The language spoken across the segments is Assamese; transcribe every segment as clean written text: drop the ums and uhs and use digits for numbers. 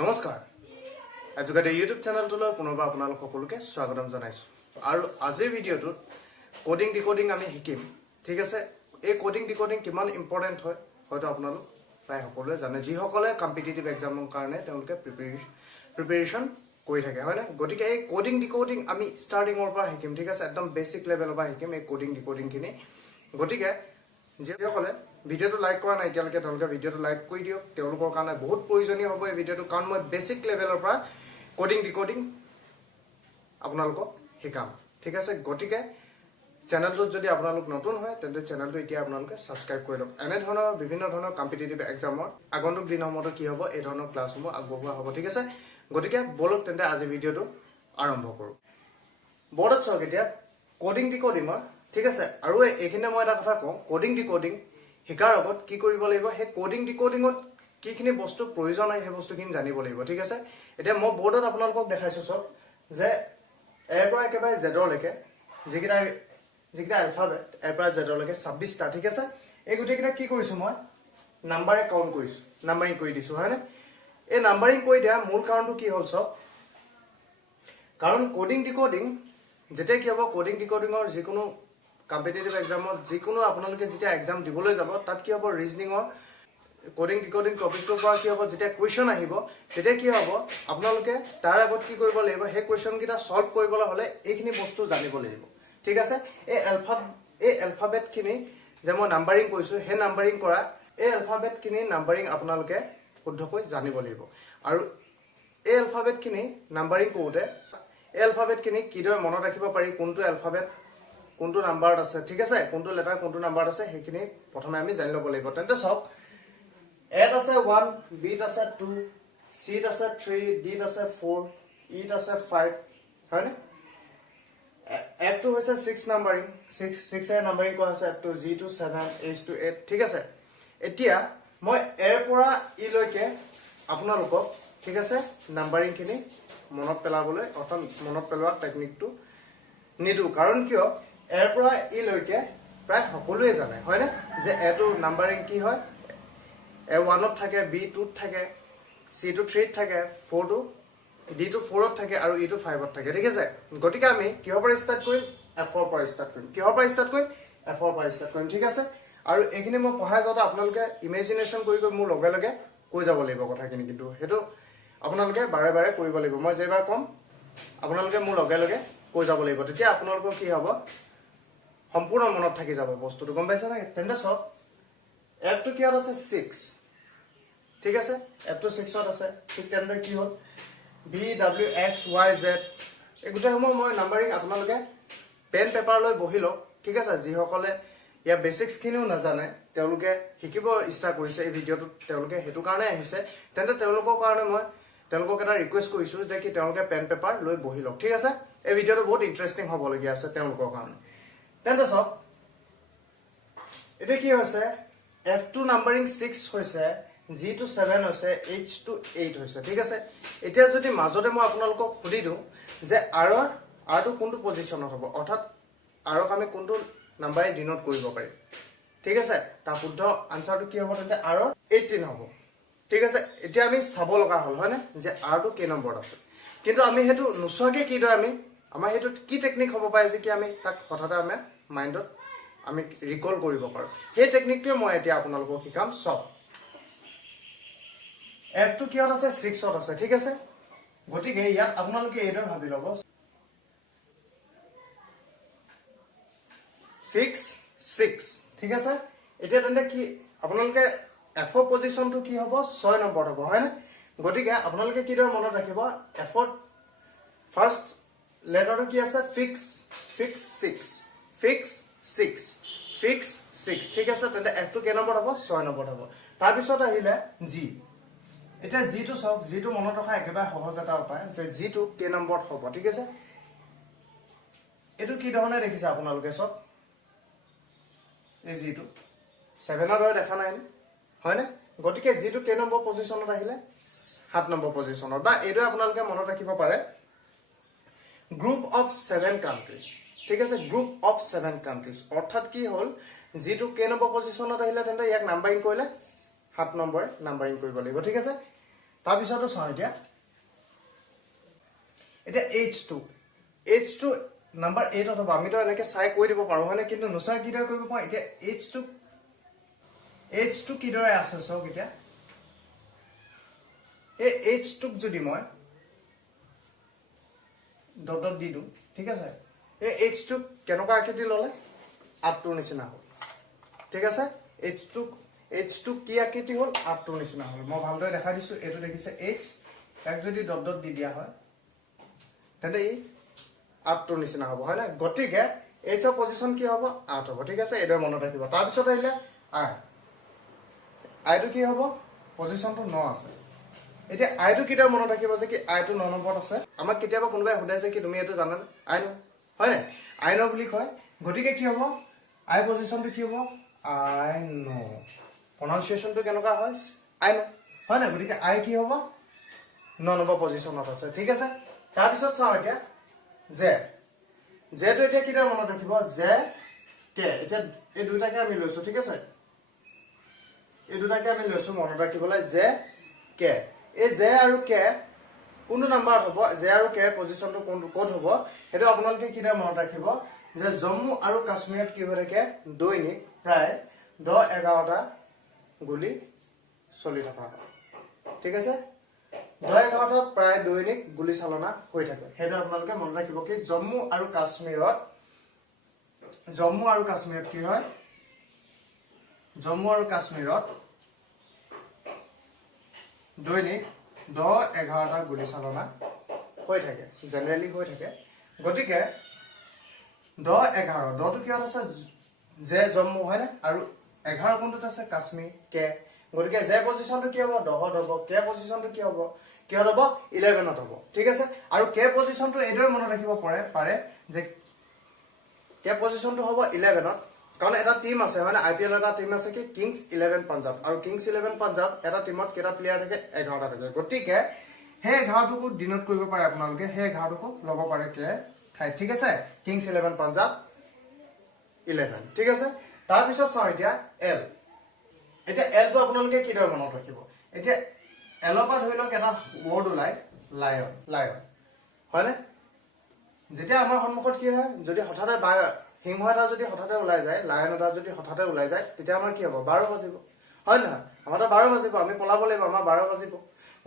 নমস্কাৰ এজুকেটৰ ইউটিউব চেনেলটোলৈ পুনৰবাৰ আপোনালোক সকলোকে স্বাগতম জনাইছো আৰু আজিৰ ভিডিঅ'টোত কোডিং ডিকোডিং আমি শিকিম ঠিক আছে এই কোডিং ডিকোডিং কিমান ইম্পৰ্টেন্ট হয় হয়তো আপোনালোক প্ৰায় সকলোৱে জানে যিসকলে কম্পিটিটিভ এক্সামৰ কাৰণে তেওঁলোকে প্ৰিপাৰেচন কৰি থাকে হয় না গতিকে এই কোডিং ডিকোডিং আমি ষ্টাৰ্টিংৰ পৰা শিকিম ঠিক আছে একদম বেসিক লেভেলৰ পৰা শিকিম এই কোডিং ডিকোডিং খিনি গতিকে যিসকলে ভিডিঅ'টো লাইক কৰা নাই এতিয়ালৈকে তেওঁলোকে ভিডিঅ'টো লাইক কৰি দিয়ক তেওঁলোকৰ কাৰণে বহুত প্ৰয়োজনীয় হ'ব এই ভিডিঅ'টো কাৰণ মই বেসিক লেভেলৰ পৰা কোডিং ডিকোডিং আপোনালোকক শিকাম ঠিক আছে গতিকে চেনেলটো যদি আপোনালোক নতুন হয় তেন্তে চেনেলটো এতিয়া আপোনালোকে সাবস্ক্ৰাইব কৰি লওক এনে ধৰণৰ বিভিন্ন ধৰণৰ কম্পিটিটিভ এক্সামৰ আগন্তুক দিনসমূহত কি হ'ব এই ধৰণৰ ক্লাছসমূহ আগবঢ়োৱা হ'ব ঠিক আছে গতিকে বলক তেন্তে আজি ভিডিঅ'টো আৰম্ভ কৰো বৰ্ডত চাওক এতিয়া কোডিং ডিকোডিঙৰ ঠিক আছে আৰু এইখিনি মই এটা কথা কওঁ কোডিং ডিকোডিং শিকাৰ আগত কি কৰিব লাগিব হে কোডিং ডিকোডিঙত কিখিনি বস্তু প্ৰয়োজন হয় হে বস্তুখিনি জানিব লাগিব ঠিক আছে এতিয়া মই বৰ্ডত আপোনালোকক দেখাইছো সব যে এৰ পৰা একেবাৰে জেডৰ লৈকে যিকিটা এলফাবেট এৰ পৰা জেডৰ লৈকে 26 টা ঠিক আছে এই গুটেকিটা কি কৰিছো মই নাম্বাৰে কাউন্ট কৰিছো নাম্বাৰিং কৰি দিছো হয়নে এই নাম্বাৰিং কৰি দিয়া মূল কাৰণটো কি হ'ল সব কাৰণ কোডিং ডিকোডিং যেতে কি হ'ব কোডিং ডিকোডিঙৰ যিকোনো কম্পিটিটিভ এক্সামত যিকোনো আপোনালোকে যেতিয়া এক্সাম দিবলৈ যাব তাত কি হ'ব ৰিজনিংৰ কোডিং ডিকোডিং টপিকটোৰ পৰা কি হ'ব যেতিয়া কোৱেশ্চন আহিব তেতিয়া কি হ'ব আপোনালোকে তাৰ আগত কি কৰিব লাগিব হে কোৱেশ্চন কিটা সলভ কৰিবলৈ হলে এইখিনি বস্তু জানিব লাগিব ঠিক আছে এই এলফাবেট খিনি যে মই নাম্বাৰিং কৰিছো হে নাম্বাৰিং কৰা এই এলফাবেট খিনি নাম্বাৰিং আপোনালোকে শুদ্ধকৈ জানিব লাগিব আৰু এই এলফাবেট খিনি নাম্বাৰিং কৰোতে এই এলফাবেট খিনি কিদৰে মনত ৰাখিব পাৰি কোনটো এলফাবেট কোনটো নাম্বাৰত আছে ঠিক আছে কোনটো লেটাৰ কোনটো নাম্বাৰত আছে হেখিনি প্ৰথমে আমি জানি ল'ব লাগিব তেন্তে সব এত আছে 1 বিত আছে 2 সিত আছে 3 ডিত আছে 4 ইত আছে 5 হয়নে এফ2 হৈছে 6 নাম্বাৰিং 6 এৰ নাম্বাৰিং কোৱা আছে এফ2 জি2 7 এইচ2 8 ঠিক আছে এতিয়া মই এৰ পৰা ই লৈকে আপোনালোকক ঠিক আছে নাম্বাৰিং খিনি মনত পেলাবলৈ অৰ্থাৎ মনত পেলোৱা টেকনিকটো নিদু কাৰণ কিয় এৰ পৰা ই লৈকে প্ৰায় সকলোৱে জানে হয়নে যে এটো নাম্বাৰিং কি হয় A1 ত থাকে B2 ত থাকে C2 3 ত থাকে 4 টো D2 4 ত থাকে আৰু E2 5 ত থাকে ঠিক আছে গতিকে আমি কিহৰ পৰা ষ্টাৰ্ট কৰিম F4 পৰা ষ্টাৰ্ট কৰিম কিহৰ পৰা ষ্টাৰ্ট কৰিম F4 পৰা ষ্টাৰ্ট কৰিম ঠিক আছে আৰু এইখিনি মই পঢ়াই যাওঁতে আপোনালোকে ইমেজিনেশ্যন কৰি মোৰ লগে লগে কৈ যাব লাগিব কথাখিনি কিন্তু হেতু আপোনালোকে বাৰে বাৰে কৰিব লাগিব মই যেবাৰ কম আপোনালোকে মোৰ লগে লগে কৈ যাব লাগিব তেতিয়া আপোনালোকৰ কি হ'ব সম্পূৰ্ণ মনত থাকি যাব বস্তুটো গম পাইছা না তেন্তে সব F2 কি আছে 6 ঠিক আছে F2 6 ত আছে ঠিক তেন্তে কি হ'ল B W X Y Z এই গুটেই সময় মই নাম্বাৰিং আপোনালোকে পেন পেপাৰ লৈ বহি লওক ঠিক আছে যি সকলে ইয়া বেসিক্স খিনিও নাজানে তেওঁলোকে শিকিব ইচ্ছা কৰিছে এই ভিডিঅটো তেওঁলোকে হেতু কাৰণে আহিছে তেন্তে তেওঁলোকৰ কাৰণে মই তেওঁলোকক এটা ৰিকুৱেষ্ট কৰিছো যে কি তেওঁলোকে পেন পেপাৰ লৈ বহি লওক ঠিক আছে এই ভিডিঅটো বহুত ইন্টাৰেষ্টিং হ'ব লগিয়া আছে তেওঁলোকৰ কাৰণে তেন্তে সব এটা কি হৈছে F2 নাম্বাৰিং 6 হৈছে G2 7 হৈছে H2 8 হৈছে ঠিক আছে এতিয়া যদি মাজতে মই আপোনালোকক খুদি দিও যে R টো কোনটো পজিশনত হ'ব অৰ্থাৎ R আমি কোনটো নাম্বাৰে ডিনোট কৰিব পাৰি ঠিক আছে তা শুদ্ধ আনসাৰটো কি হ'ব তেন্তে R 18 হ'ব ঠিক আছে এতিয়া আমি চাব লগা হল হয়নে যে R টো কি নম্বৰত আছে কিন্তু আমি হেতু নুসুৱাকে কি দয় আমি আমাৰ হেতু কি টেকনিক হ'ব পায় যে কি আমি তাক কথাটা আমি মাইন্ডত আমি ৰিকল কৰিব পাৰো এই টেকনিকটো মই এতিয়া আপোনালোকক শিকাম সব F2 কি আছে 6 ত আছে ঠিক আছে গতিকে ইয়াত আপোনালোকে এইটো ভাবি ল'ব 6 ঠিক আছে এতিয়া তেন্তে কি আপোনালোকে F4 পজিশনটো কি হ'ব 6 নম্বৰ হ'ব হয় না গতিকে আপোনালোকে কি দৰে মনত ৰাখিব F4 ফাৰ্স্ট লেটাৰটো কি আছে ফিক্স 6 ঠিক আছে তেন্তে F2 কে নম্বৰ হ'ব 6 নম্বৰ হ'ব তাৰ পিছত আহিলে G এটা G টো সব G টো মনত ৰখা একেবাৰে সহজ এটা উপায় যে G টো কে নম্বৰত হ'ব ঠিক আছে এটো কি ধৰণে দেখিছে আপোনালোকে সব এই G টো 7 ৰ দৰে দেখা নাই হয় না গতিকে G টো কে নম্বৰ পজিশনত আহিলে 7 নম্বৰ পজিশনত বা এইটো আপোনালোকে মনত ৰাখিব পাৰে গ্ৰুপ অফ 7 কান্ট্ৰিজ ঠিক আছে গ্ৰুপ অফ 7 কান্ট্ৰিজ অৰ্থাৎ কি হ'ল G টো কে নম্বৰ পজিশনত আহিলে তেন্তে ইয়াক নাম্বাৰিং কৰিলে 7 নম্বৰ নাম্বাৰিং কৰিব লাগিব ঠিক আছে তাৰ পিছতো চাওঁ এতিয়া H2 নাম্বাৰ 8 হ'ব আমিতো এনেকে চাই কৈ দিব পাৰো হয়নে কিন্তু নচাই কিদৰে কৰিব পাৰো এতিয়া H2 কিদৰে আছে চাওক এতিয়া এই H2 যদি মই ডট দি দিওঁ ঠিক আছে এই H2 কেনেকুৱা আকৃতি ললে আঠটোৰ নিচিনা হ'ল ঠিক আছে H2 কি আকৃতি হ'ল আঠটোৰ নিচিনা হ'ল মই ভালদৰে দেখাই দিছো এটো দেখিছে H এক যদি ডট দি দিয়া হয় তেন্তে ই আঠটোৰ নিচিনা হ'ব হয় না গতিকে H ৰ পজিশন কি হ'ব 8 হ'ব ঠিক আছে এডৰ মনত ৰাখিব তাৰ পিছত আহিলে I টো কি হ'ব পজিশনটো 9 আছে এতিয়া I টো কিটা মনত ৰাখিব যে কি I টো 9 নম্বৰত আছে আমাক কেতিয়াবা কোনোবাই সুধাইছে কি তুমি এটো জানা I know হয় না I know বুলি কয় গতিকে কি হ'ব I পজিশনটো কি হ'ব I know pronunciationটো কেনেকুৱা হয় I know হয় না গতিকে I কি হ'ব 9 নম্বৰ পজিশনত আছে ঠিক আছে তাৰ পিছত চাও এতিয়া Z টো এতিয়া কিটা মনত ৰাখিব Z K এতিয়া এই দুটাকে আমি লৈছো ঠিক আছে এই দুটাকে আমি লৈছো মনত ৰাখিবলৈ Z K এই J আৰু K কোনটো নাম্বাৰ হ'ব J আৰু K পজিশনটো কোড হ'ব হেতু আপোনালোকে কিদৰে মনত ৰাখিব যে জম্মু আৰু কাশ্মীৰত কি হৈ থাকে দৈনিক প্ৰায় 10-11টা গুলি চলি থকা ঠিক আছে 10-11টা প্ৰায় দৈনিক গুলি চালনা হৈ থাকে হেতু আপোনালোকে মনত ৰাখিব কি জম্মু আৰু কাশ্মীৰত কি হয় জম্মু আৰু কাশ্মীৰত দৈনিক 10-11টা গুলি চালনা হৈ থাকে জেনাৰেলি হৈ থাকে গতিকে 10-11 টো কি আছে যে জম্মু হয় না আৰু 11 কোনটোত আছে কাশ্মীৰ কে গতিকে যে পজিশনটো কি হ'ব 10 হ'ব কে পজিশনটো কি হ'ব 11ত হ'ব ঠিক আছে আৰু কে পজিশনটো এদৰে মনত ৰাখিব পাৰে যে কে পজিশনটো হ'ব 11ত কাৰণ এটা টিম আছে হয় না আইপিএল এটা টিম আছে কি কিংছ 11 পাঞ্জাব আৰু কিংছ 11 পাঞ্জাব এটা টিমত কেটা প্লেয়াৰ থাকে 11টা থাকে গতিকে হে 11টোকো দিনত কৰিব পাৰে আপোনালোকে হে 11টোকো লব পাৰে কে ঠাই ঠিক আছে কিংছ 11 পাঞ্জাব 11 ঠিক আছে তাৰ পিছত চাও এতিয়া এল টো আপোনালোকে কিদৰে মনত ৰাখিব এতিয়া এল পৰা ধৰি লওক এটা ৱৰ্ড ওলাই লায়ন হয়নে যেতিয়া আমাৰ সন্মুখত কি হয় যদি হঠাতে সিংহ এটা যদি হঠাতে ওলাই যায় লায়ন এটা যদি হঠাতে ওলাই যায় তেতিয়া আমাৰ কি হ'ব 12 বাজিব হয় না আমাৰ 12 বাজিব আমি পলাব লাগিব আমাৰ 12 বাজিব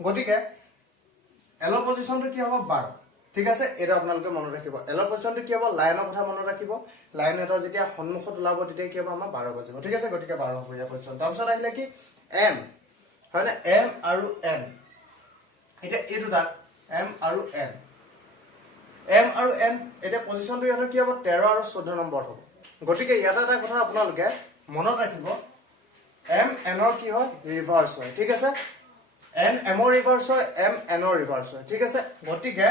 গতিকে এল পজিশনটো কি হ'ব 12 ঠিক আছে এটা আপোনালোকে মনত ৰাখিব এল পজিশনটো কি হ'ব লায়নৰ কথা মনত ৰাখিব লায়ন এটা যেতিয়া সন্মুখত ওলাব তেতিয়া কি হ'ব আমাৰ 12 বাজিব ঠিক আছে গতিকে 12 হ'ব ইয়াৰ পজিশন তাৰ পিছত আহিলে কি এম হয় না এম আৰু এন এটা এই দুটা এম আৰু এন এটা পজিশনটো ইয়াৰ কি হ'ব 13 আৰু 14 নম্বৰত হ'ব গতিকে ইয়াত এটা কথা আপোনালোকে মনত ৰাখিব এম এনৰ কি হয় ৰিভাৰ্স হয় ঠিক আছে এন এমৰ ৰিভাৰ্স হয় এম এনৰ ৰিভাৰ্স হয় ঠিক আছে গতিকে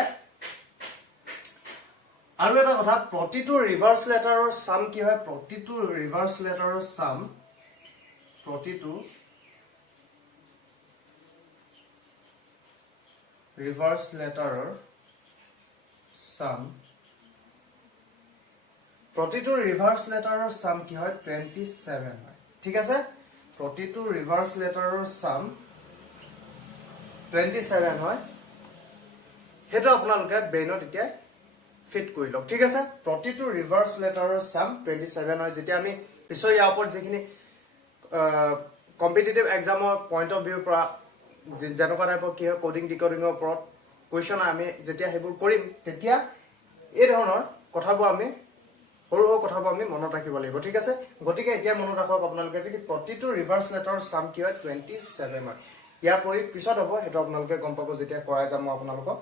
আৰু এটা কথা প্ৰতিটো ৰিভাৰ্স লেটাৰৰ সাম কি হয় প্ৰতিটো ৰিভাৰ্স লেটাৰৰ সাম প্ৰতিটো ৰিভাৰ্স লেটাৰৰ সাম কি হয় 27 হয় ঠিক আছে প্ৰতিটো ৰিভাৰ্স লেটাৰৰ সাম 27 হয় হেতু আপোনালোকে ব্ৰেইনত এতিয়া ফিট কৰি লওক ঠিক আছে প্ৰতিটো ৰিভাৰ্স লেটাৰৰ সাম 27 হয় যেতিয়া আমি পিছৰ ইয়াৰ ওপৰত যিখিনি কম্পিটিটিভ এক্সামৰ পইণ্ট অফ ভিউৰ পৰা যেনেকুৱা টাইপৰ কি হয় কোডিং ডিকোডিংৰ ওপৰত কুৱেশ্যন আমি যেতিয়া হেবোৰ কৰিম তেতিয়া এই ধৰণৰ কথাবোৰ আমি সৰু কথাবোৰ আমি মনত ৰাখিব লাগিব ঠিক আছে গতিকে এতিয়া মনত ৰাখক আপোনালোকে যে প্ৰতিটো ৰিভাৰ্স লেটাৰৰ সাম কি হয় 27 হয় ইয়াৰ পিছত হ'ব হেতু আপোনালোকে গম পাব যেতিয়া কৰাই যাম আপোনালোকক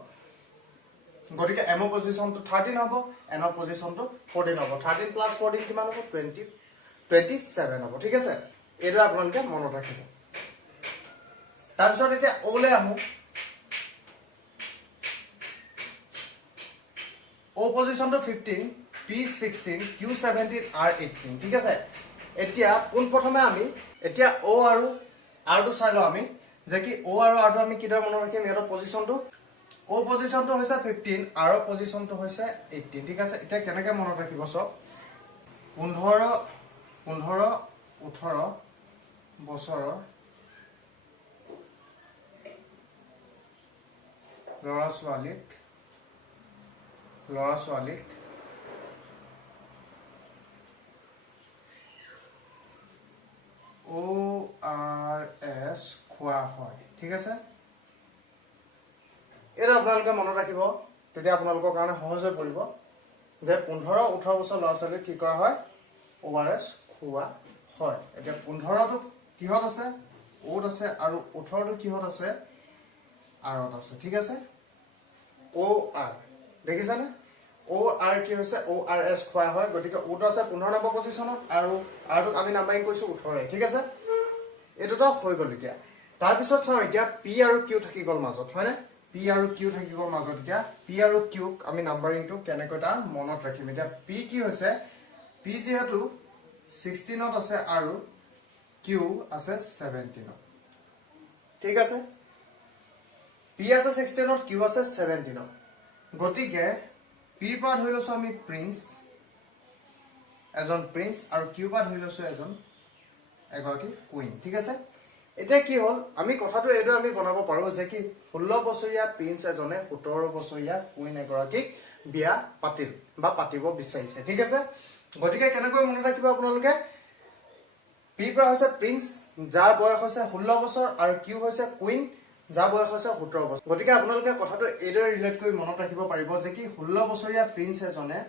গতিকে এম পজিশনটো 13 হ'ব এন পজিশনটো 14 হ'ব 13 + 14 কিমান হ'ব 27 হ'ব ঠিক আছে এইটো আপোনালোকে মনত ৰাখিব তাৰ পিছত এতিয়া ওলে আহো O পজিশনটো 15 P16 Q17 R18 ঠিক আছে এতিয়া কোন প্ৰথমে আমি এতিয়া O আৰু R টো চাই লও আমি যে কি O আৰু R টো আমি কিদৰে মনত ৰাখিম ইয়াৰ পজিশনটো O পজিশনটো হৈছে 15 R পজিশনটো হৈছে 18 ঠিক আছে এতিয়া কেনেকৈ মনত ৰাখিব সব 15 18 বছৰৰ ল'ৰা ছোৱালীক ORS খোৱা হয় ঠিক আছে এটা আপোনালোকে মনত ৰাখিব তেতিয়া আপোনালোকৰ কাৰণে সহজ হৈ পৰিব যে 15-18 বছৰ ল'ৰা ছোৱালীক কি কৰা হয় ORS খোৱা হয় এতিয়া 15 টো কিহত আছে ওত আছে আৰু 18 টো কিহত আছে আৰত আছে ঠিক আছে OR দেখিছানে OR কি হৈছে ORS খোৱা হয় গতিকে ওত আছে 15 নম্বৰ পজিশনত আৰু আৰটোক আমি নাম্বাৰিং কৰিছো 18 ঠিক আছে এটোটো হৈ গল এতিয়া তাৰ পিছত চাও এতিয়া P আৰু Q থাকি গল মাজত হয়নে P আৰু Q থাকি গল মাজত এতিয়া P আৰু Q আমি নাম্বাৰিংটো কেনেকৈ তাৰ মনত ৰাখিম এতিয়া P কি হৈছে P যেহেতু 16ত আছে আৰু Q আছে 17ত ঠিক আছে P আছে 16ত Q আছে 17ত গতিকে P পা ধৰি লৈছো আমি প্ৰিন্স এজন প্ৰিন্স আৰু Q পা ধৰি লৈছো এগৰাকী কুইন ঠিক আছে এটা কি হল আমি কথাটো এটো আমি বনাব পাৰো যে কি 16 বছৰীয়া প্ৰিন্স এজনে 17 বছৰীয়া কুইন এগৰাকীক বিয়া পাতিল বা পাতিব বিচাৰিছে ঠিক আছে গতিকে কেনেকৈ মনত ৰাখিব আপোনালোকে P পৰা হৈছে প্ৰিন্স যাৰ বয়স হৈছে 16 বছৰ আৰু Q হৈছে কুইন যাৰ বয়স হৈছে 17 বছৰ গতিকে আপোনালোকে কথাটো এদৰে ৰিলেট কৰি মনত ৰাখিব পাৰিব যে কি 16 বছৰীয়া প্ৰিন্স এজনে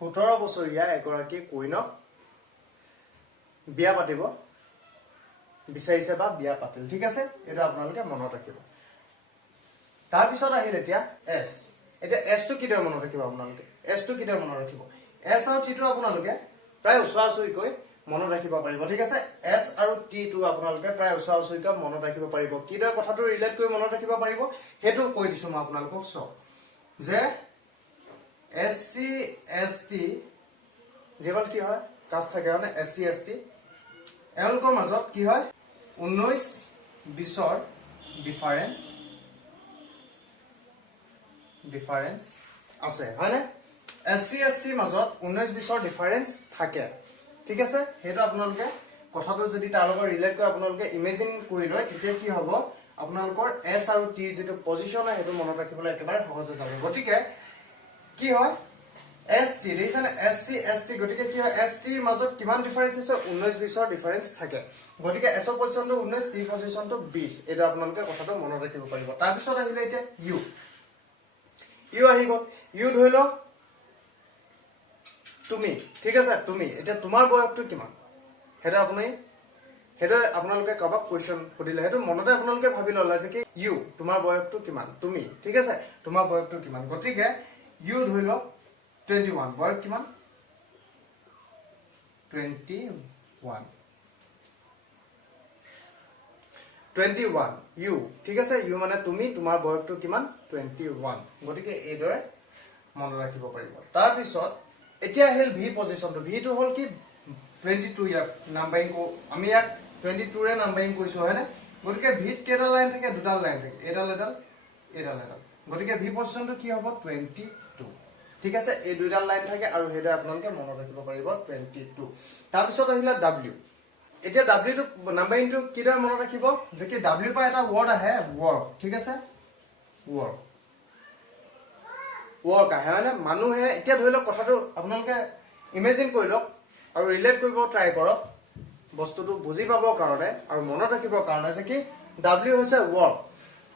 17 বছৰীয়া এগৰাকী কুইনক বিয়া পাতিব বিচাৰিছে বা বিয়া পাতিল ঠিক আছে এটা আপোনালোকে মনত ৰাখিব তাৰ পিছত আহিল এতিয়া S এতিয়া S টো কিদৰে মনত ৰাখিব আপোনালোকে S টো কিদৰে মনত ৰাখিব S আৰু T টো আপোনালোকে প্ৰায় ওচৰা-ওচৰিকৈ মনত ৰাখিব পাৰিব ঠিক আছে S আৰু T টো আপোনালোকে প্ৰায় ওচৰা-ওচৰিকৈ মনত ৰাখিব পাৰিব কিদৰে কথাটো ৰিলেট কৰি মনত ৰাখিব পাৰিব হেতু কৈ দিছো মই আপোনালোকক সব যে SC ST যেৱল কি হয় কাষ্ট থাকে মানে SC ST এওঁলোকৰ মাজত কি হয় 19-20 ডিফাৰেন্স আছে হয়নে SC ST মাজত 19-20 ডিফাৰেন্স থাকে ঠিক আছে হেতু আপোনালোকে কথাটো যদি তাৰ লগত ৰিলেট কৰি আপোনালোকে ইমেজিন কৰি লয় তেতিয়া কি হ'ব আপোনালোকৰ S আৰু T যেটো পজিশন হেতু মনত ৰাখিবলৈ একেবাৰে সহজ হৈ যাব গতিকে কি হয় ST দেখানে SC ST গতিকে কি হয় ST ৰ মাজত কিমান ডিফাৰেন্স আছে 19-20 ডিফাৰেন্স থাকে গতিকে S ৰ পজিশনটো 19 T পজিশনটো 20 এটা আপোনালোকে কথাটো মনত ৰাখিব পাৰিব তাৰ পিছত আহিলে এতিয়া U আহি গল U ধৰি লওক তুমি ঠিক আছে তুমি এতিয়া তোমাৰ বয়সটো কিমান হেতু আপোনালোকে কাবাক কোৱেশ্চন সুধিলে হেতু মনতে আপোনালোকে ভাবি ললা যে কি U তোমাৰ বয়সটো কিমান তুমি ঠিক আছে তোমাৰ বয়সটো কিমান গতিকে U ধৰি লওক 21 বয়স কিমান 21 U ঠিক আছে U মানে তুমি তোমাৰ বয়সটো কিমান 21 গতিকে এইদৰে মনত ৰাখিব পাৰিব তাৰ পিছত এতিয়া আহিল V পজিশনটো V টো হল কি 22 ইয়াক নাম্বাৰিং আমি ইয়াক 22 ৰে নাম্বাৰিং কৰিছো হয়নে গতিকে V ত কেইটা লাইন থাকে দুটা লাইন থাকে এডাল গতিকে V পজিশনটো কি হ'ব 22 ঠিক আছে এই দুইডাল লাইন থাকে আৰু হেডে আপোনালোকে মনত ৰাখিব পাৰিব 22 তাৰ পিছত আহিলা W এতিয়া W টো নাম্বাৰিংটো কিদৰে মনত ৰাখিব যে কি W পা এটা ওৱৰ্ড আহে ওৱৰ্ক ঠিক আছে ওৱৰ্ক আহে মানে মানুহে এতিয়া ধৰি লওক কথাটো আপোনালোকে ইমেজিন কৰি লওক আৰু ৰিলেট কৰিব ট্ৰাই কৰক বস্তুটো বুজি পাবৰ কাৰণে আৰু মনত ৰাখিবৰ কাৰণে যে কি W হৈছে ওৱৰ্ক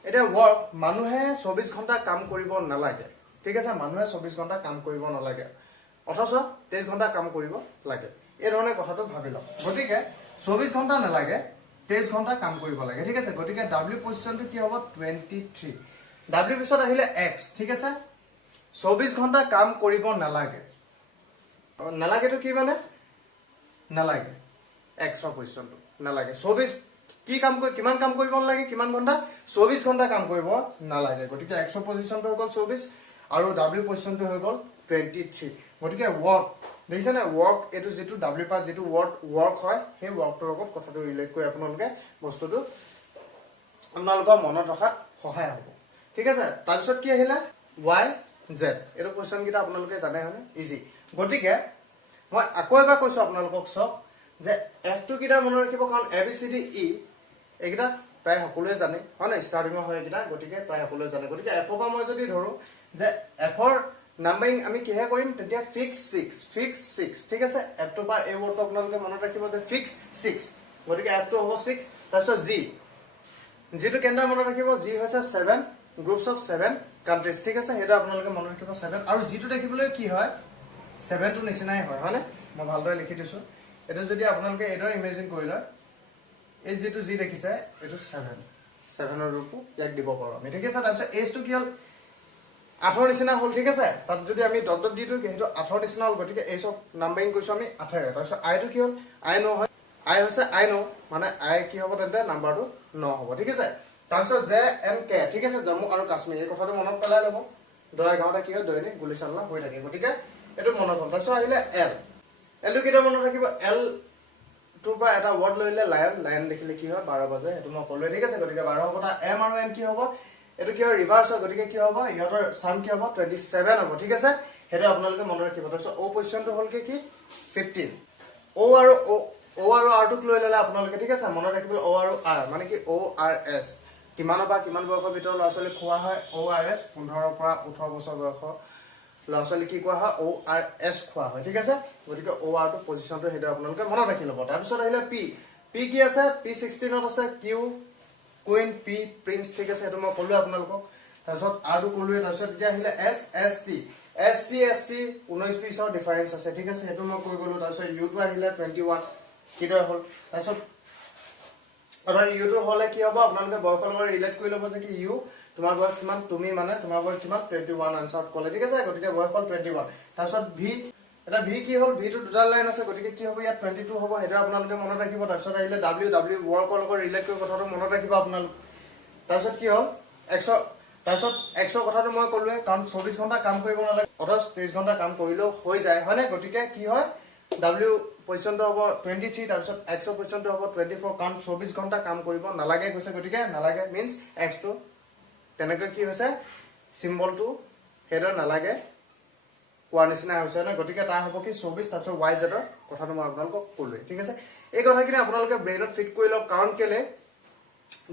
এটা ওৱৰ্ক মানুহে 24 ঘণ্টা কাম কৰিব নালাগে ঠিক আছে মানুহে 24 ঘণ্টা কাম কৰিব নালাগে অথচ 23 ঘণ্টা কাম কৰিব লাগে এই ধৰণে কথাটো ভাবি লওক গতিকে 24 ঘণ্টা নালাগে 23 ঘণ্টা কাম কৰিব লাগে ঠিক আছে গতিকে W পজিশনটো কি হ'ব 23 W পিছত আহিলে X ঠিক আছে 24 ঘণ্টা কাম কৰিব নালাগে নালাগেটো কি মানে নালাগে X ৰ পজিশনটো নালাগে 24 কি কাম কিমান কাম কৰিব নালাগে কিমান ঘণ্টা 24 ঘণ্টা কাম কৰিব নালাগে গতিকে X ৰ পজিশনটো হৈ গল 24 আৰু W পজিশনটো হৈ গল 23 গতিকে ওয়াৰ্ক দেখিছেনে ওয়াৰ্ক এটো যেটো W পা যেটো ওয়াৰ্ক হয় সেই ওয়াৰ্কটোৰ লগত কথাটো ৰিলেট কৰি আপোনালোকে বস্তুটো আপোনালোকৰ মনত ৰখাত সহায় হ'ব ঠিক আছে তাৰপিছত কি আহিলা Y Z এটো কোৱেশ্চন কিটা আপোনালোকে জানে হনে ইজি গতিকে মই আকৌ এবাৰ কৈছো আপোনালোকক সব যে F টো কিটা মনত ৰাখিব কাৰণ A B C D E একিটা প্ৰায় সকলোৱে জানে হয় না ষ্টাৰ্টিঙৰ হয় এটা গতিকে প্ৰায় সকলোৱে জানে গতিকে এফৰ পৰা মই যদি ধৰো যে এফৰ নাম্বাৰিং আমি কিহে কৰিম তেতিয়া ফিক্স 6 ঠিক আছে এফটোৰ পৰা এই ৱৰ্ডটো আপোনালোকে মনত ৰাখিব যে ফিক্স 6 গতিকে এফটো হ'ব 6 তাৰপিছত জি জিটো কেন্দ্ৰ মনত ৰাখিব জি হৈছে 7 গ্ৰুপছ অফ 7 কান্ট্ৰিজ ঠিক আছে সেইটো আপোনালোকে মনত ৰাখিব 7 আৰু জিটো দেখিবলৈ কি হয় 7 টো নিচিনাই হয় হয়নে মই ভালদৰে লিখি দিছো এটা যদি আপোনালোকে এইদৰে ইমেজিন কৰি লয় এই যেটো জি দেখিছে এটো 7 ৰ ৰূপটো ইয়াক দিব পাৰো আমি ঠিক আছে তাৰপিছত এজ টো কি হল 8 ৰ নিচিনা হল ঠিক আছে তাত যদি আমি ডট ডট দি দিও সেইটো 8 ৰ নিচিনা হল গতিকে এই সব নাম্বাৰিং কৈছো আমি 8 ৰে তাৰপিছত আই টো কি হল আই নো হয় আই হৈছে আই নো মানে আই কি হ'ব তেন্তে নাম্বাৰটো 9 হ'ব ঠিক আছে তাৰপিছত জে এম কে ঠিক আছে জম্মু আৰু কাশ্মীৰ এই কথাটো মনত পেলাই ল'ব 11টা কি হয় দৈনিক গুলিচালনা হৈ থাকে গতিকে এটো মনত হ'ল তাৰপিছত আহিলে এল এলটো কিটা মনত ৰাখিব এল তোৰ পৰা এটা ৱৰ্ড লৈলে লায়ন দেখিলে কি হয় 12 বাজে এটো মই কলোৱে ঠিক আছে গতিকে 12 হবটা এম আৰু এন কি হ'ব এটো কি হয় ৰিভাৰ্স হয় গতিকে কি হ'ব ইহতৰ সাম কি হ'ব 27 হ'ব ঠিক আছে হেটো আপোনালোকে মনত ৰাখিব তাৰপিছত ও পজিশনটো হ'ল কি 15 ও আৰু আৰ টোক লৈ ললে আপোনালোকে ঠিক আছে মনত ৰাখিব ও আৰু আৰ মানে কি ও আৰ এছ কিমানৰ পৰা কিমান বয়সৰ ভিতৰত ল'ৰা-ছোৱালী খোৱা হয় ও আৰ এছ 15 ৰ পৰা 18 বছৰ বয়সৰ ল'ৰা-ছোৱালী কি কোৱা হয় ও আৰ এছ খোৱা হয় ঠিক আছে গতিকে ও আৰ টো পজিশনটো হেটো আপোনালোকে মনত ৰাখি ল'ব তাৰপিছত আহিলে পি কি আছে পি 16 ত আছে কিউ কুইন পি প্ৰিন্স ঠিক আছে হেটো মই কলো আপোনালোকক তাৰপিছত আৰ টো কলোৱে তাৰপিছত এতিয়া আহিলে এছ এছ টি 19 20ৰ ডিফাৰেন্স আছে ঠিক আছে হেটো মই কৈ গলো তাৰপিছত ইউ টো আহিলে 21 কিদৰে হ'ল তাৰপিছত আৰু ইউ টো হলে কি হ'ব আপোনালোকে বয়সৰ লগত ৰিলেট কৰি ল'ব যে কি ইউ তোমাৰ বয়স কিমান তুমি মানে তোমাৰ বয়স কিমান 21 আনসাৰ কলে ঠিক আছে গতিকে বয়স হ'ল 21 তাৰপিছত ভি এটা ভি কি হ'ল ভি টো দুটা লাইন আছে গতিকে কি হ'ব ইয়াত 22 হ'ব হেটো আপোনালোকে মনত ৰাখিব তাৰপিছত আহিলে ডব্লিউ ৱৰ্কৰ লগত ৰিলেট কৰি কথাটো মনত ৰাখিব আপোনালোকে তাৰপিছত কি হ'ল 100 তাৰপিছত 100 কথাটো মই কলোৱে কাৰণ 24 ঘণ্টা কাম কৰিব নালাগে অথচ 23 ঘণ্টা কাম কৰিলেও হৈ যায় হয়নে গতিকে কি হয় ডব্লিউ পজিশনটো হ'ব 23 তাৰপিছত 100 পজিশনটো হ'ব 24 কাৰণ 24 ঘণ্টা কাম কৰিব নালাগে কৈছে গতিকে নালাগে মিন্স x টো তেনেকৈ কি হৈছে সিম্বলটো হেডৰ নালাগে কোৱা নিচিনা হৈছে না গতিকে তা হ'ব কি 24 তাৰপিছত y z ৰ কথাটো মই আপোনালোকক কলোৱে ঠিক আছে এই কথাখিনি আপোনালোকে ব্ৰেইনত ফিট কৰি লওক কাৰণ কেলে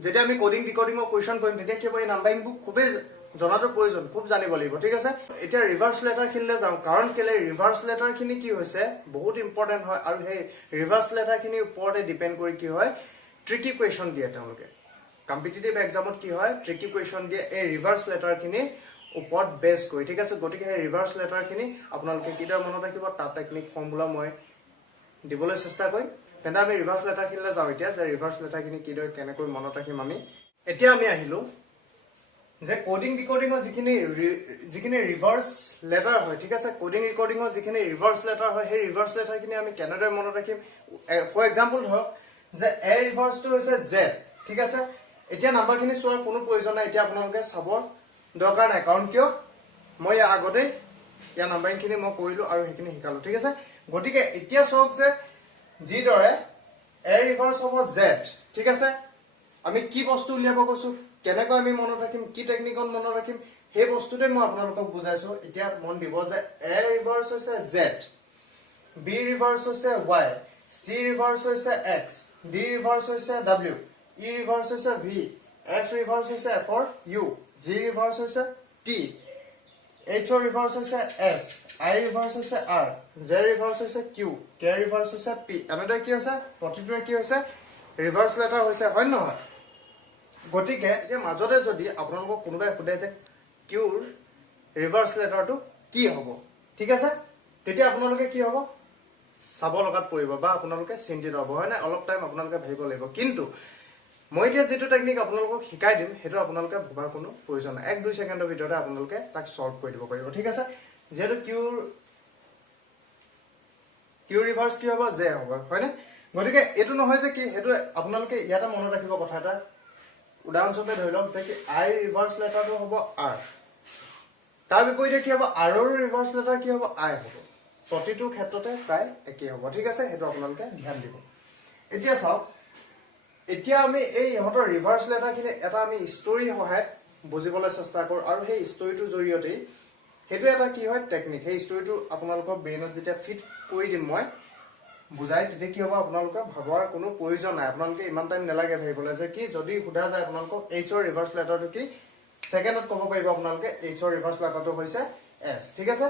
যেতিয়া আমি কোডিং ডিকোডিংৰ কোৱেশ্চন কৰিম তেতিয়া কি হ'ব এই নাম্বাৰিং বুক খুবেই জনাটো প্ৰয়োজন খুব জানিব লাগিব ঠিক আছে এতিয়া ৰিভাৰ্স লেটাৰ খিনিলে যাওঁ কাৰণ কেলে ৰিভাৰ্স লেটাৰ খিনি কি হৈছে বহুত ইম্পৰ্টেন্ট হয় আৰু সেই ৰিভাৰ্স লেটাৰ খিনি ওপৰতে ডিপেন্ড কৰি কি হয় ট্ৰিকি কোৱেশ্চন দিয়ে তেওঁলোকে কম্পিটিটিভ এক্সামত কি হয় ট্ৰিকি কোৱেশ্চন দিয়ে এই ৰিভাৰ্স লেটাৰ খিনি ওপৰত বেস কৰি ঠিক আছে গতিকে এই ৰিভাৰ্স লেটাৰ খিনি আপোনালোকে কিদৰে মনত ৰাখিব তাৰ টেকনিক ফৰ্মুলা মই দিবলৈ চেষ্টা কৰিম তেন্তে আমি ৰিভাৰ্স লেটাৰ খিনিলে যাওঁ এতিয়া যে ৰিভাৰ্স লেটাৰ খিনি কিদৰে কেনেকৈ মনত ৰাখিম আমি এতিয়া আমি আহিলো যে কোডিং ডিকোডিংৰ যিখিনি ৰিভাৰ্স লেটাৰ হয় ঠিক আছে কোডিং ডিকোডিংৰ যিখিনি ৰিভাৰ্স লেটাৰ হয় সেই ৰিভাৰ্স লেটাৰ খিনি আমি কেনেদৰে মনত ৰাখিম ফৰ এক্সাম্পল ধৰক যে এ ৰিভাৰ্সটো হৈছে জেড ঠিক আছে এতিয়া নাম্বাৰখিনি চোৱাৰ কোনো প্ৰয়োজন নাই এতিয়া আপোনালোকে চাবৰ দৰকাৰ নাই কাৰণ কিয় মই আগতে ইয়াৰ নাম্বাৰিং খিনি মই কৰিলো আৰু সেইখিনি শিকালো ঠিক আছে গতিকে এতিয়া চাওক যে যি দৰে এ ৰিভাৰ্স হ'ব জেড ঠিক আছে আমি কি বস্তু উলিয়াব কৈছো কেনেকৈ আমি মনত ৰাখিম কি টেকনিকত মনত ৰাখিম সেই বস্তুতে মই আপোনালোকক বুজাইছো এতিয়া মন দিব যে এ ৰিভাৰ্স হৈছে জেড বি ৰিভাৰ্স হৈছে y চি ৰিভাৰ্স হৈছে x ডি ৰিভাৰ্স হৈছে w ই ৰিভাৰ্স হৈছে v f ৰিভাৰ্স হৈছে for u g ৰিভাৰ্স হৈছে t h ৰিভাৰ্স হৈছে s i ৰিভাৰ্স হৈছে r z ৰিভাৰ্স হৈছে q k ৰিভাৰ্স হৈছে p এনেদৰে কি হৈছে প্ৰতিটোৰে কি হৈছে ৰিভাৰ্স লেটাৰ হৈছে হয় নহয় গতিকে এতিয়া মাজতে যদি আপোনালোকক কোনোবাই সুধে যে কিউৰ ৰিভাৰ্স লেটাৰটো কি হ'ব ঠিক আছে তেতিয়া আপোনালোকে কি হ'ব চাব লগাত পৰিব বা আপোনালোকে চিন্তিত হ'ব হয় না অলপ টাইম আপোনালোকে ভাবিব লাগিব কিন্তু মই এতিয়া যেটো টেকনিক আপোনালোকক শিকাই দিম হেটো আপোনালোকে ভবাৰ কোনো প্ৰয়োজন নাই 1-2 সেকেন্ডৰ ভিতৰতে আপোনালোকে তাক সলভ কৰি দিব পাৰিব ঠিক আছে যেটো কিউ ৰিভাৰ্স কি হ'ব জে হ'ব হয় না গতিকে এটো নহয় যে কি হেটো আপোনালোকে ইয়াতে মনত ৰাখিব কথা এটা উদাহৰণস্বৰূপে ধৰি লওক যে কি আই ৰিভাৰ্স লেটাৰটো হ'ব আৰ তাৰ বিপৰীতে কি হ'ব আৰৰ ৰিভাৰ্স লেটাৰ কি হ'ব আই হ'ব প্ৰতিটো ক্ষেত্ৰতে প্ৰায় একেই হ'ব ঠিক আছে হেটো আপোনালোকে ধ্যান দিব এতিয়া চাওক এতিয়া আমি এই ইহঁতৰ ৰিভাৰ্স লেটাৰ খিনি এটা আমি ষ্টৰী সহায়ত বুজিবলৈ চেষ্টা কৰো আৰু সেই ষ্টৰীটোৰ জৰিয়তে হেটো এটা কি হয় টেকনিক সেই ষ্টৰীটো আপোনালোকৰ ব্ৰেইনত যেতিয়া ফিট কৰি দিম মই বুজাই তেতিয়া কি হ'ব আপোনালোকে ভাবৰ কোনো প্ৰয়োজন নাই আপোনালোকে ইমান টাইম নালাগে ভাবিবলৈ যে কি যদি সোধা যায় আপোনালোকক এইচৰ ৰিভাৰ্ছ লেটাৰটো কি সেকেন্ডত ক'ব পাৰিব আপোনালোকে এইচৰ ৰিভাৰ্ছ লেটাৰটো হৈছে এছ ঠিক আছে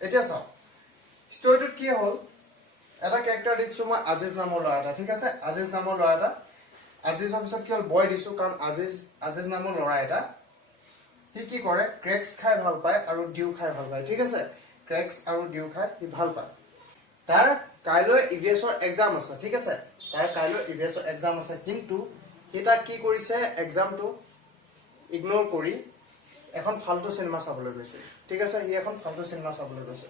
এতিয়া চাওক ষ্টৰিটোত কি হ'ল এটা ক্যাৰেক্টাৰ দিছো মই আজিজ নামৰ ল'ৰা এটা ঠিক আছে আজিজ নামৰ ল'ৰা এটা আজিজৰ পিছত কি হ'ল বয় দিছো কাৰণ আজিজ নামৰ ল'ৰা এটা সি কি কৰে ক্ৰেক্স খাই ভাল পায় আৰু ডিউ খাই ভাল পায় ঠিক আছে ক্ৰেক্স আৰু ডিউ খাই সি ভাল পায় তাৰ কাইলৈ ইভিএছৰ এক্সাম আছে ঠিক আছে তাৰ কাইলৈ ইভিএছৰ এক্সাম আছে কিন্তু সি তাক কি কৰিছে এক্সামটো ইগনোৰ কৰি এখন ফালতু সিনেমা চাবলৈ গৈছে ঠিক আছে সি এখন ফালতু সিনেমা চাবলৈ গৈছে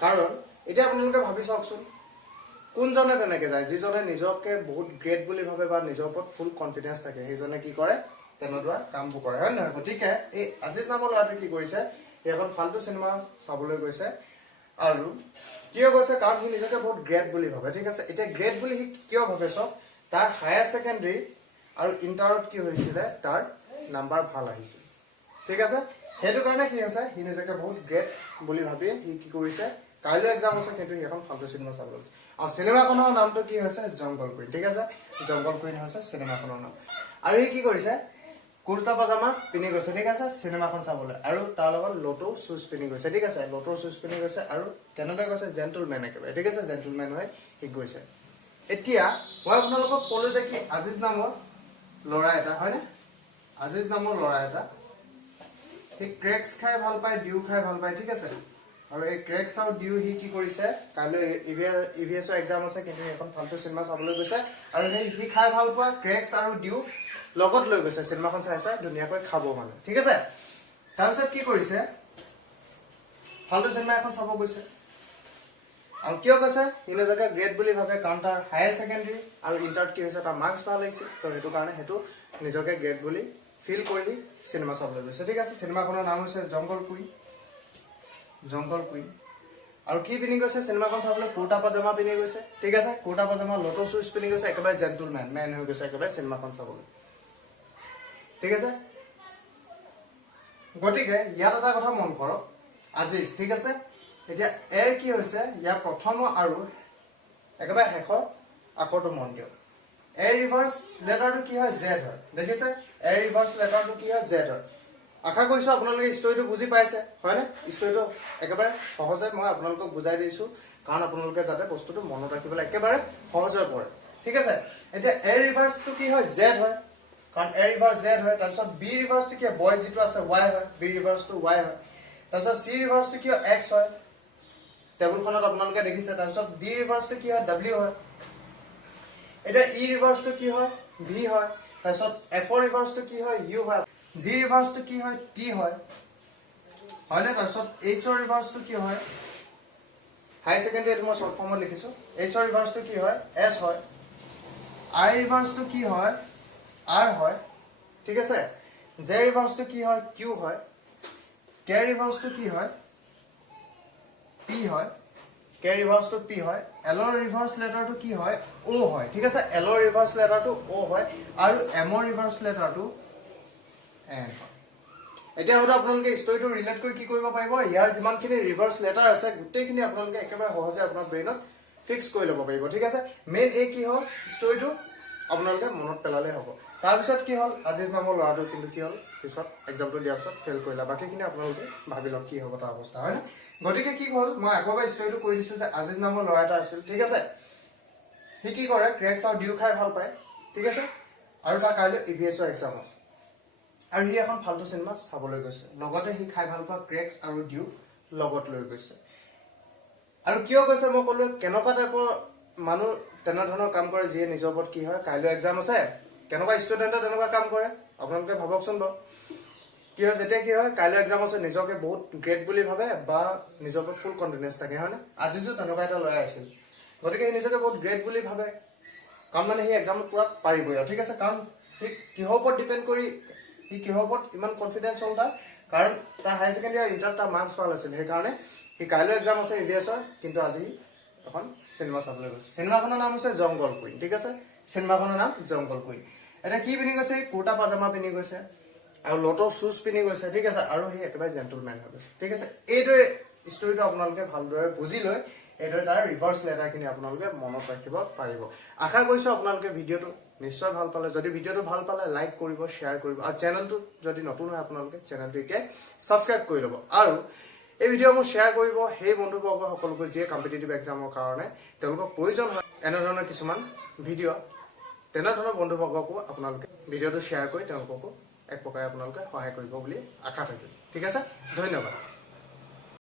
কাৰণ এতিয়া আপোনালোকে ভাবি চাওকচোন কোনজনে তেনেকে যায় যিজনে নিজকে বহুত গ্ৰেট বুলি ভাবে বা নিজৰ ওপৰত ফুল কনফিডেন্স থাকে সেইজনে কি কৰে তেনেদৰে কামবোৰ কৰে হয় নহয় গতিকে এই আজিজ নামৰ ল'ৰাটোৱে কি কৰিছে এখন ফালতু সিনেমা চাবলৈ গৈছে আৰু কিয় গৈছে কাৰণ সি নিজকে বহুত গ্ৰেট বুলি ভাবে ঠিক আছে এতিয়া গ্ৰেট বুলি সি কিয় ভাবে চব তাৰ হায়াৰ সেকেন্ডাৰী আৰু ইন্টাৰত কি হৈছিলে তাৰ নাম্বাৰ ভাল আহিছিল ঠিক আছে সেইটো কাৰণে কি হৈছে সি নিজকে বহুত গ্ৰেট বুলি ভাবি সি কি কৰিছে কাইলৈ এক্সাম আছে কিন্তু সি এখন ফালতু সিনেমা চাবলৈ আৰু সিনেমাখনৰ নামটো কি হৈছে জংগল কুইন ঠিক আছে জংগল কুইন হৈছে সিনেমাখনৰ নাম আৰু সি কি কৰিছে কুৰ্তা পাজামা পিন্ধি গৈছে ঠিক আছে সিনেমাখন চাবলৈ আৰু তাৰ লগত লটো শুজ পিন্ধি গৈছে ঠিক আছে লটো শুজ পিন্ধি গৈছে আৰু কেনেদৰে গৈছে জেন্টলমেন একেবাৰে ঠিক আছে জেন্টলমেন হৈ সি গৈছে এতিয়া মই আপোনালোকক ক'লো যে কি আজিজ নামৰ ল'ৰা এটা হয়নে আজিজ নামৰ ল'ৰা এটা সি ক্ৰেক্স খাই ভাল পায় ডিউ খাই ভাল পায় ঠিক আছে আৰু এই ক্ৰেক্স আৰু ডিউ সি কি কৰিছে কাইলৈ ইভিএছৰ এক্সাম আছে কিন্তু এখন ফালতু সিনেমা চাবলৈ গৈছে আৰু সি খাই ভাল পোৱা ক্ৰেক্স আৰু ডিউ লগত লৈ গৈছে সিনেমাখন চাই চাই ধুনীয়াকৈ খাব মানে ঠিক আছে তাৰপিছত কি কৰিছে ফালতু সিনেমা এখন চাব গৈছে আৰু কিয় কৈছে সি নিজকে গ্ৰেট বুলি ভাবে কাৰণ তাৰ হায়াৰ সেকেন্ডাৰী আৰু ইন্টাৰত কি হৈছে তাৰ মাৰ্কছ ভাল আহিছে তো সেইটো কাৰণে সেইটো নিজকে গ্ৰেট বুলি ফিল কৰি সিনেমা চাবলৈ গৈছে ঠিক আছে সিনেমাখনৰ নাম হৈছে জংগল কুইন আৰু কি পিন্ধি গৈছে সিনেমাখন চাবলৈ কুৰ্তা পাজামা পিন্ধি গৈছে ঠিক আছে কুৰ্তা পাজামা লটো শুজ পিন্ধি গৈছে একেবাৰে জেন্টলমেন মেন হৈ গৈছে একেবাৰে সিনেমাখন চাবলৈ ঠিক আছে গতিকে ইয়াত এটা কথা মন কৰক আজিজ ঠিক আছে এতিয়া এৰ কি হৈছে ইয়াৰ প্ৰথম আৰু একেবাৰে শেষৰ আখৰটো মন দিয়ক এ ৰিভাৰ্ছ লেটাৰটো কি হয় জেড হয় দেখিছে এ ৰিভাৰ্ছ লেটাৰটো কি হয় জেড হয় আশা কৰিছো আপোনালোকে ষ্টৰিটো বুজি পাইছে হয়নে ষ্টৰিটো একেবাৰে সহজে মই আপোনালোকক বুজাই দিছো কাৰণ আপোনালোকে যাতে বস্তুটো মনত ৰাখিবলৈ একেবাৰে সহজ হৈ পৰে ঠিক আছে এতিয়া এ ৰিভাৰ্ছটো কি হয় জেড হয় কাৰণ এ ৰিভাৰ্ছ জেড হয় তাৰপিছত বি ৰিভাৰ্ছটো কি হয় বয় যিটো আছে ৱাই হয় বি ৰিভাৰ্ছটো ৱাই হয় তাৰপিছত চি ৰিভাৰ্ছটো কি হয় এক্স হয় টেবুলখনত আপোনালোকে দেখিছে তাৰপিছত ডি ৰিভাৰ্ছটো কি হয় ডব্লিউ হয় এতিয়া ই ৰিভাৰ্ছটো কি হয় ভি হয় তাৰপিছত এফৰ ৰিভাৰ্ছটো কি হয় ইউ হয় জি ৰিভাৰ্ছটো কি হয় টি হয় হয়নে তাৰপিছত এইচৰ ৰিভাৰ্ছটো কি হয় হাই সেকেন্ডাৰী মই শৰ্ট ফৰ্মত লিখিছো এইচৰ ৰিভাৰ্ছটো কি হয় এছ হয় আই ৰিভাৰ্ছটো কি হয় আৰ হয় ঠিক আছে জে ৰিভাৰ্ছটো কি হয় কিউ হয় কে ৰিভাৰ্ছটো কি হয় পি হয় কে ৰিভাৰ্ছটো পি হয় এলৰ ৰিভাৰ্ছ লেটাৰটো কি হয় অ হয় ঠিক আছে এলৰ ৰিভাৰ্ছ লেটাৰটো অ হয় আৰু এমৰ ৰিভাৰ্ছ লেটাৰটো এন হয় এতিয়া হয়তো আপোনালোকে ষ্টৰিটো ৰিলেট কৰি কি কৰিব পাৰিব ইয়াৰ যিমানখিনি ৰিভাৰ্ছ লেটাৰ আছে গোটেইখিনি আপোনালোকে একেবাৰে সহজে আপোনাৰ ব্ৰেইনত ফিক্স কৰি ল'ব পাৰিব ঠিক আছে মেইন এই কি হ'ল ষ্টৰিটো আপোনালোকে মনত পেলালে হ'ব তাৰপিছত কি হ'ল আজিজ নামৰ ল'ৰাটো কিন্তু কি হ'ল পিছত এক্সামটো দিয়াৰ পিছত ফেইল কৰিলা বাকীখিনি আপোনালোকে ভাবি লওক কি হ'ব তাৰ অৱস্থা হয়নে গতিকে কি হ'ল মই আগৰবাৰ ষ্টৰিটো কৈ দিছো যে আজিজ নামৰ ল'ৰা এটা আছিল ঠিক আছে সি কি কৰে ক্ৰেক্স আৰু ডিউ খাই ভাল পায় ঠিক আছে আৰু তাৰ কাইলৈ ইভিএছৰ এক্সাম আছে আৰু সি এখন ফালতু সিনেমা চাবলৈ গৈছে লগতে সি খাই ভাল পোৱা ক্ৰেক্স আৰু ডিউ লগত লৈ গৈছে আৰু কিয় গৈছে মই ক'লো কেনেকুৱা টাইপৰ মানুহ তেনেধৰণৰ কাম কৰে যিয়ে নিজৰ ওপৰত কি হয় কাইলৈ এক্সাম আছে কেনেকুৱা ষ্টুডেণ্টে তেনেকুৱা কাম কৰে আপোনালোকে ভাবকচোন বাৰু কি হয় যেতিয়া কি হয় কাইলৈ এক্সাম আছে নিজকে বহুত গ্ৰেট বুলি ভাবে বা নিজৰ ওপৰত ফুল কনফিডেন্স থাকে হয়নে আজিজো তেনেকুৱা এটা ল'ৰা আছিল গতিকে সি নিজকে বহুত গ্ৰেট বুলি ভাবে কাৰণ মানে সি এক্সামত পুৰা পাৰিবই ঠিক আছে কাৰণ সি কিহৰ ওপৰত ডিপেণ্ড কৰি সি কিহৰ ওপৰত ইমান কনফিডেন্স হ'ল তাৰ কাৰণ তাৰ হায়াৰ ছেকেণ্ডাৰী আৰু ইণ্টাৰ তাৰ মাৰ্কছ ভাল আছিল সেইকাৰণে সি কাইলৈ এক্সাম আছে ইভিএছৰ কিন্তু আজি এখন চিনেমা চাবলৈ গৈছে চিনেমাখনৰ নাম হৈছে জংগল কুইন ঠিক আছে চিনেমাখনৰ নাম জংগল কুইন এতিয়া কি পিন্ধি গৈছে কুৰ্তা পাজামা পিন্ধি গৈছে আৰু লটো শুজ পিন্ধি গৈছে ঠিক আছে আৰু সি একেবাৰে জেন্টলমেন হৈ গৈছে ঠিক আছে এইদৰে ষ্টৰিটো আপোনালোকে ভালদৰে বুজি লৈ এইদৰে তাৰ ৰিভাৰ্ছ লেটাৰখিনি আপোনালোকে মনত ৰাখিব পাৰিব আশা কৰিছোঁ আপোনালোকে ভিডিঅ'টো নিশ্চয় ভাল পালে যদি ভিডিঅ'টো ভাল পালে লাইক কৰিব শ্বেয়াৰ কৰিব আৰু চেনেলটো যদি নতুন হয় আপোনালোকে চেনেলটো এতিয়া ছাবস্ক্ৰাইব কৰি ল'ব আৰু এই ভিডিঅ' মোৰ শ্বেয়াৰ কৰিব সেই বন্ধুবৰ্গ সকলোকে যিয়ে কম্পিটিটিভ এক্সামৰ কাৰণে তেওঁলোকক প্ৰয়োজন হয় এনেধৰণৰ কিছুমান ভিডিঅ' তেনেধৰণৰ বন্ধুবৰ্গকো আপোনালোকে ভিডিঅ'টো শ্বেয়াৰ কৰি তেওঁলোককো এক প্ৰকাৰে আপোনালোকে সহায় কৰিব বুলি আশা থাকিল ঠিক আছে ধন্যবাদ